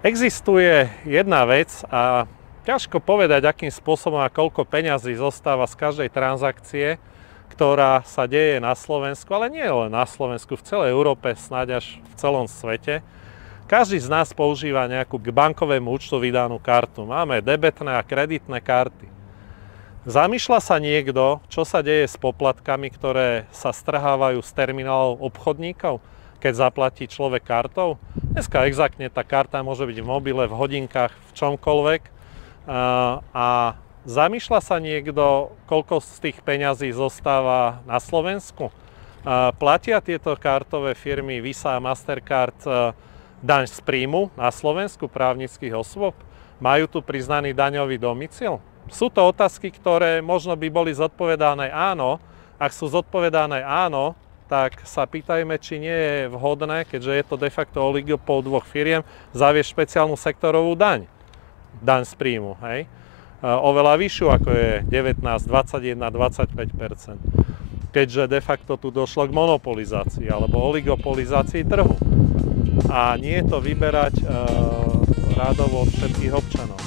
Existuje jedna vec a ťažko povedať, akým spôsobom a koľko peňazí zostáva z každej transakcie, ktorá sa deje na Slovensku, ale nie len na Slovensku, v celej Európe, snáď až v celom svete. Každý z nás používa nejakú k bankovému účtu vydanú kartu. Máme debetné a kreditné karty. Zamýšľa sa niekto, čo sa deje s poplatkami, ktoré sa strhávajú z terminálov obchodníkov, keď zaplatí človek kartou? Dneska exaktne tá karta môže byť v mobile, v hodinkách, v čomkoľvek. A zamýšľa sa niekto, koľko z tých peňazí zostáva na Slovensku? Platia tieto kartové firmy Visa a Mastercard daň z príjmu na Slovensku právnických osôb? Majú tu priznaný daňový domicil? Sú to otázky, ktoré možno by boli zodpovedané áno. Ak sú zodpovedané áno, tak sa pýtajme, či nie je vhodné, keďže je to de facto oligopol dvoch firiem, zaviesť špeciálnu sektorovú daň. Daň z príjmu, hej? Oveľa vyššiu, ako je 19, 21, 25%. Keďže de facto tu došlo k monopolizácii alebo oligopolizácii trhu. A nie je to vyberať rádovo od všetkých občanov.